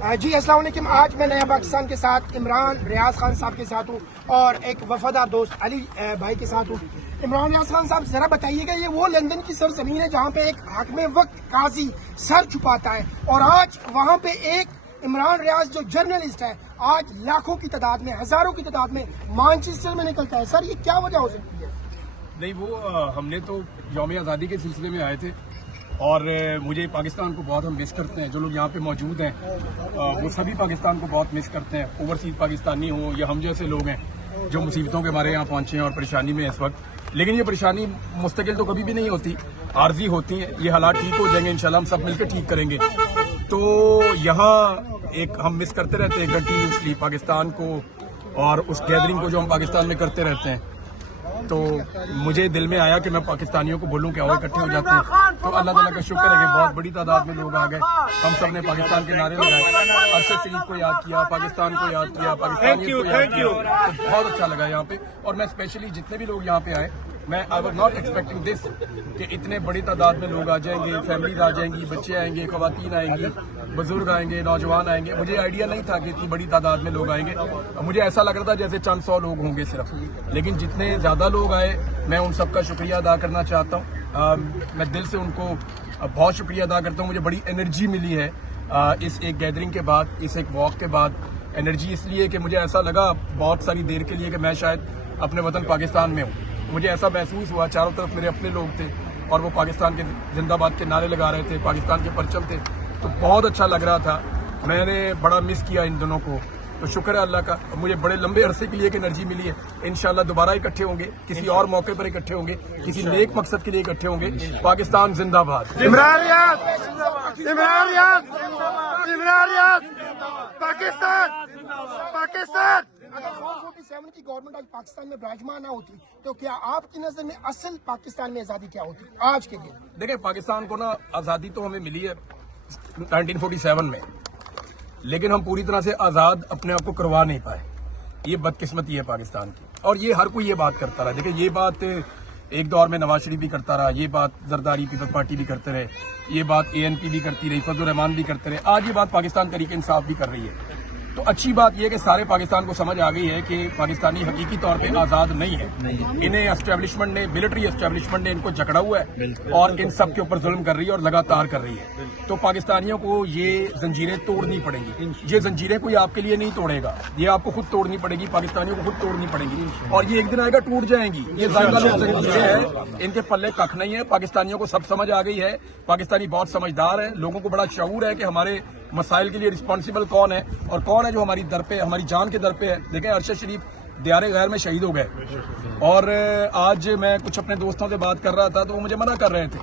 جی السلام علیکم. آج میں نیا پاکستان کے ساتھ عمران ریاض خان صاحب کے ساتھ ہوں اور ایک وفادار دوست علی بھائی کے ساتھ ہوں. عمران ریاض خان صاحب ذرا بتائیے گا, یہ وہ لندن کی سرزمین ہے جہاں پہ ایک حاکم وقت قاضی سر چھپاتا ہے اور آج وہاں پہ ایک عمران ریاض جو جرنلسٹ ہے آج لاکھوں کی تعداد میں, ہزاروں کی تعداد میں مانچسٹر میں نکلتا ہے. سر یہ کیا وجہ ہو سکتی ہے؟ نہیں, وہ ہم نے تو یوم آزادی کے سلسلے میں آئے تھے اور مجھے پاکستان کو بہت ہم مس کرتے ہیں. جو لوگ یہاں پہ موجود ہیں وہ سبھی پاکستان کو بہت مس کرتے ہیں, اوورسیز پاکستانی ہوں یا ہم جیسے لوگ ہیں جو مصیبتوں کے مارے یہاں پہنچے ہیں اور پریشانی میں اس وقت. لیکن یہ پریشانی مستقل تو کبھی بھی نہیں ہوتی, عارضی ہوتی ہیں. یہ حالات ٹھیک ہو جائیں گے انشاءاللہ, ہم سب مل کے ٹھیک کریں گے. تو یہاں ایک ہم مس کرتے رہتے ہیں کنٹینیوسلی پاکستان کو اور اس گیدرنگ کو جو ہم پاکستان میں کرتے رہتے ہیں. تو مجھے دل میں آیا کہ میں پاکستانیوں کو بولوں کہ آؤ اکٹھے ہو جاتے ہیں. تو اللہ تعالیٰ کا شکر ہے کہ بہت بڑی تعداد میں لوگ آ گئے. ہم سب نے پاکستان کے نعرے لگائے, ارشد شریف کو یاد کیا, پاکستان کو یاد کیا, پاکستانیوں کو یاد کیا. تو بہت اچھا لگا یہاں پہ. اور میں اسپیشلی جتنے بھی لوگ یہاں پہ آئے, میں I was not expecting this کہ اتنے بڑی تعداد میں لوگ آ جائیں گے, فیملیز آ جائیں گی, بچے آئیں گے, خواتین آئیں گی, بزرگ آئیں گے, نوجوان آئیں گے. مجھے آئیڈیا نہیں تھا کہ اتنی بڑی تعداد میں لوگ آئیں گے. مجھے ایسا لگ رہا تھا جیسے چند سو لوگ ہوں گے صرف, لیکن جتنے زیادہ لوگ آئے میں ان سب کا شکریہ ادا کرنا چاہتا ہوں. میں دل سے ان کو بہت شکریہ ادا کرتا ہوں. مجھے بڑی انرجی ملی ہے اس ایک گیدرنگ کے بعد, اس ایک واک کے بعد. انرجی اس لیے کہ مجھے ایسا لگا بہت ساری دیر کے لیے کہ میں شاید اپنے وطن پاکستان میں ہوں. مجھے ایسا محسوس ہوا, چاروں طرف میرے اپنے لوگ تھے اور وہ پاکستان کے زندہ باد کے نعرے لگا رہے تھے, پاکستان کے پرچم تھے. تو بہت اچھا لگ رہا تھا. میں نے بڑا مس کیا ان دنوں کو. تو شکر ہے اللہ کا, مجھے بڑے لمبے عرصے کے لیے ایک انرجی ملی ہے. انشاءاللہ دوبارہ اکٹھے ہوں گے, کسی اور موقع پر اکٹھے ہوں گے, کسی نیک مقصد کے لیے اکٹھے ہوں گے. پاکستان زندہ باد. عمران ریاض, عمران ریاض, عمران ریاض, پاکستان, پاکستان. اگر 47 کی گورنمنٹ آج پاکستان میں براجمان نہ ہوتی تو کیا آپ کی نظر میں اصل پاکستان میں آزادی کیا ہوتی آج کے دن؟ دیکھیں, پاکستان کو نا آزادی تو ہمیں ملی ہے 1947 میں, لیکن ہم پوری طرح سے آزاد اپنے آپ کو کروا نہیں پائے. یہ بدقسمتی ہے پاکستان کی, اور یہ ہر کوئی یہ بات کرتا رہا. دیکھیں, یہ بات ایک دور میں نواز شریف بھی کرتا رہا, یہ بات زرداری پیپلز پارٹی بھی کرتے رہے, یہ بات ANP بھی کرتی رہی, فضل الرحمان بھی کرتے رہے, آج یہ بات پاکستان تحریک انصاف بھی کر رہی ہے. تو اچھی بات یہ ہے کہ سارے پاکستان کو سمجھ آ گئی ہے کہ پاکستانی حقیقی طور پہ آزاد نہیں ہے. انہیں اسٹیبلشمنٹ نے, ملٹری اسٹیبلشمنٹ نے ان کو جکڑا ہوا ہے اور ان سب کے اوپر ظلم کر رہی ہے اور لگاتار کر رہی ہے. تو پاکستانیوں کو یہ زنجیریں توڑنی پڑیں گی. یہ زنجیریں کوئی آپ کے لیے نہیں توڑے گا, یہ آپ کو خود توڑنی پڑے گی, پاکستانیوں کو خود توڑنی پڑے گی. اور یہ ایک دن آئے گا ٹوٹ جائیں گی. یہ زائدہ لوگ زنجیریں ہیں, ان کے پلے ککھ نہیں ہے. پاکستانیوں کو سب سمجھ آ گئی ہے. پاکستانی بہت سمجھدار ہے, لوگوں کو بڑا شعور ہے کہ ہمارے مسائل کے لیے رسپانسبل کون ہے اور کون ہے جو ہماری در پہ, ہماری جان کے در پہ ہے. دیکھیں, ارشد شریف دیار غیر میں شہید ہو گئے, اور آج میں کچھ اپنے دوستوں سے بات کر رہا تھا تو وہ مجھے منع کر رہے تھے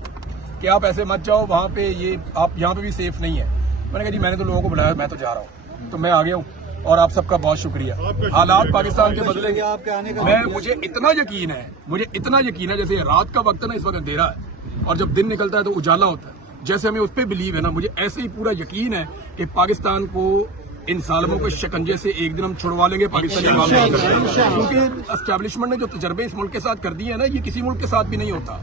کہ آپ ایسے مت جاؤ وہاں پہ, یہ آپ یہاں پہ بھی سیف نہیں ہے. میں نے کہا جی میں نے تو لوگوں کو بلایا, میں تو جا رہا ہوں, تو میں آ گیا ہوں اور آپ سب کا بہت شکریہ. حالات پاکستان کے بدلے گے, مجھے اتنا یقین ہے جیسے رات کا وقت ہے نا, اس وقت اندھیرا ہے اور جب دن نکلتا ہے تو اجالا ہوتا ہے. جیسے ہمیں اس پہ بلیو ہے نا, مجھے ایسے ہی پورا یقین ہے کہ پاکستان کو ان ظالموں کے شکنجے سے ایک دن ہم چھڑوا لیں گے. پاکستانی عوام, کیونکہ اسٹیبلشمنٹ نے جو تجربے اس ملک کے ساتھ کر دیے ہیں نا, یہ کسی ملک کے ساتھ بھی نہیں ہوتا.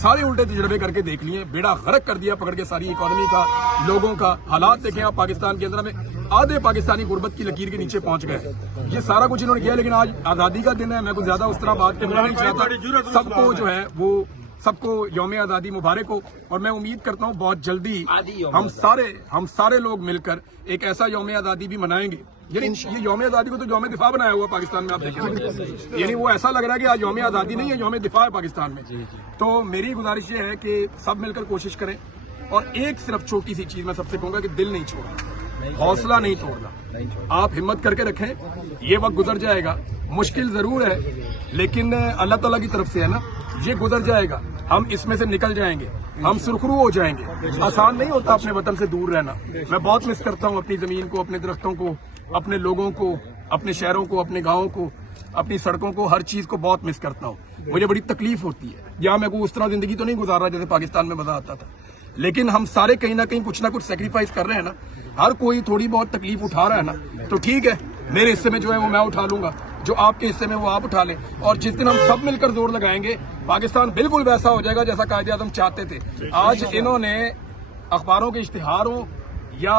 سارے الٹے تجربے کر کے دیکھ لیے, بیڑا غرق کر دیا پکڑ کے ساری اکانومی کا, لوگوں کا. حالات دیکھیں آپ پاکستان کے اندر, میں آدھے پاکستانی غربت کی لکیر کے نیچے پہنچ گئے. یہ سارا کچھ انہوں نے کیا, لیکن آج آزادی کا دن ہے. میں کچھ زیادہ اس طرح بات کرنا نہیں چاہتا. سب کو جو ہے وہ سب کو یوم آزادی مبارک ہو, اور میں امید کرتا ہوں بہت جلدی ہم سارے لوگ مل کر ایک ایسا یوم آزادی بھی منائیں گے. یعنی یہ یوم آزادی کو تو یوم دفاع بنایا ہوا پاکستان میں, آپ دیکھیں, یعنی وہ ایسا لگ رہا ہے کہ آج یوم آزادی نہیں ہے, یوم دفاع ہے پاکستان میں. تو میری گزارش یہ ہے کہ سب مل کر کوشش کریں, اور ایک صرف چھوٹی سی چیز میں سب سے کہوں گا کہ دل نہیں چھوڑنا, حوصلہ نہیں توڑنا. آپ ہمت کر کے رکھیں, یہ وقت گزر جائے گا. مشکل ضرور ہے لیکن اللہ تعالیٰ کی طرف سے ہے نا, یہ گزر جائے گا. ہم اس میں سے نکل جائیں گے, ہم سرخرو ہو جائیں گے. آسان نہیں ہوتا اپنے وطن سے دور رہنا. میں بہت مس کرتا ہوں اپنی زمین کو, اپنے درختوں کو, اپنے لوگوں کو, اپنے شہروں کو, اپنے گاؤں کو, اپنی سڑکوں کو, ہر چیز کو بہت مس کرتا ہوں. مجھے بڑی تکلیف ہوتی ہے. یہاں میں کوئی اس طرح زندگی تو نہیں گزار رہا جیسے پاکستان میں مزہ آتا تھا, لیکن ہم سارے کہیں نہ کہیں کچھ نہ کچھ سیکریفائز کر رہے ہیں نا. ہر کوئی تھوڑی بہت تکلیف اٹھا رہا ہے نا, تو ٹھیک ہے, میرے حصے میں جو ہے وہ میں اٹھا لوں گا, جو آپ کے حصے میں وہ آپ اٹھا لیں. اور جس دن ہم سب مل کر زور لگائیں گے, پاکستان بالکل ویسا ہو جائے گا جیسا قائد اعظم چاہتے تھے. آج انہوں نے اخباروں کے اشتہاروں یا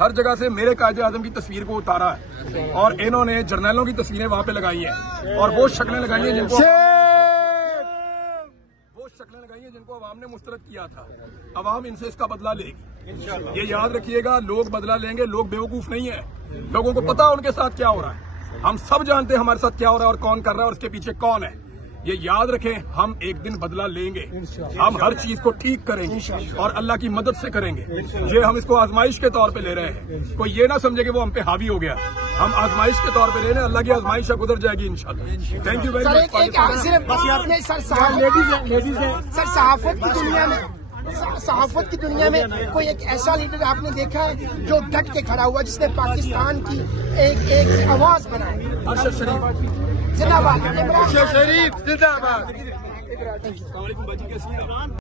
ہر جگہ سے میرے قائد اعظم کی تصویر کو اتارا ہے اور انہوں نے جرنیلوں کی تصویریں وہاں پہ لگائی ہیں اور وہ شکلیں لگائی ہیں جن کو عوام نے مسترد کیا تھا. عوام ان سے اس کا بدلہ لے گی. یہ یاد رکھیے گا، لوگ بدلہ لیں گے. لوگ بیوقوف نہیں ہیں، لوگوں کو پتا ان کے ساتھ کیا ہو رہا ہے. ہم سب جانتے ہیں ہمارے ساتھ کیا ہو رہا ہے اور کون کر رہا ہے اور اس کے پیچھے کون ہے. یہ یاد رکھیں، ہم ایک دن بدلہ لیں گے. ہم ہر چیز کو ٹھیک کریں گے اور اللہ کی مدد سے کریں گے. یہ ہم اس کو آزمائش کے طور پہ لے رہے ہیں. کوئی یہ نہ سمجھے کہ وہ ہم پہ حاوی ہو گیا. ہم آزمائش کے طور پہ لے رہے ہیں. اللہ کی آزمائش گزر جائے گی انشاءاللہ. تھینک یو ویری سر مچ. ایک صرف آپ نے سر صحافت کی دنیا میں کوئی ایک ایسا لیڈر آپ نے دیکھا ہے جو ڈٹ کے کھڑا ہوا، جس نے پاکستان کی ایک آواز بنائی؟ ارشد شریف زندہ باد. عمران شریف زندہ باد. السلام علیکم باجی، کیسی ہیں آپ؟